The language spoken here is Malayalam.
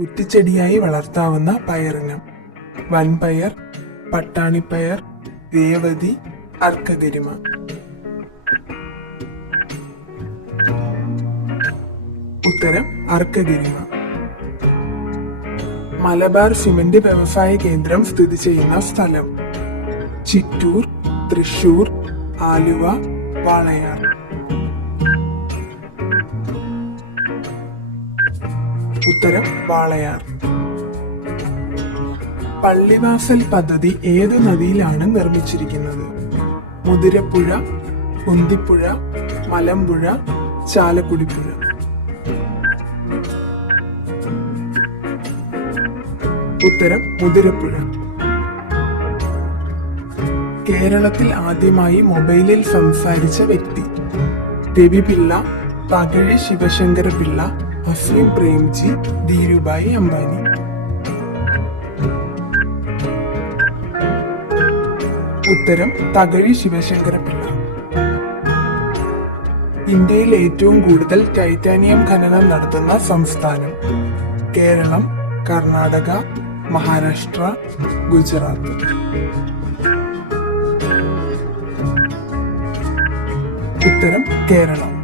കുറ്റിച്ചെടിയായി വളർത്താവുന്ന പയറിനം: വൻപയർ, പട്ടാണിപ്പയർ, രേവതി, അർക്കഗരിമ. ഉത്തരം അർക്കഗരിമ. മലബാർ സിമന്റ് വ്യവസായ കേന്ദ്രം സ്ഥിതി ചെയ്യുന്ന സ്ഥലം: ചിറ്റൂർ, തൃശൂർ, ആലുവ, വാളയാർ. ഉത്തരം വാളയാർ. പള്ളിവാസൽ പദ്ധതി ഏത് നദിയിലാണ് നിർമ്മിച്ചിരിക്കുന്നത്? മുതിരപ്പുഴ, കുന്തിപ്പുഴ, മലമ്പുഴ, ചാലക്കുടിപ്പുഴ. ഉത്തരം മുതിരപ്പുഴ. കേരളത്തിൽ ആദ്യമായി മൊബൈലിൽ സംസാരിച്ച വ്യക്തി: രവി പിള്ള, തകഴി ശിവശങ്കര പിള്ള, അസീം പ്രേംജി, ധീരുഭായി അംബാനി. ഉത്തരം തകഴി ശിവശങ്കര പിള്ള. ഇന്ത്യയിൽ ഏറ്റവും കൂടുതൽ ടൈറ്റാനിയം ഖനനം നടത്തുന്ന സംസ്ഥാനം: കേരളം, കർണാടക, മഹാരാഷ്ട്ര, ഗുജറാത്ത്. ഉത്തരം കേരളം.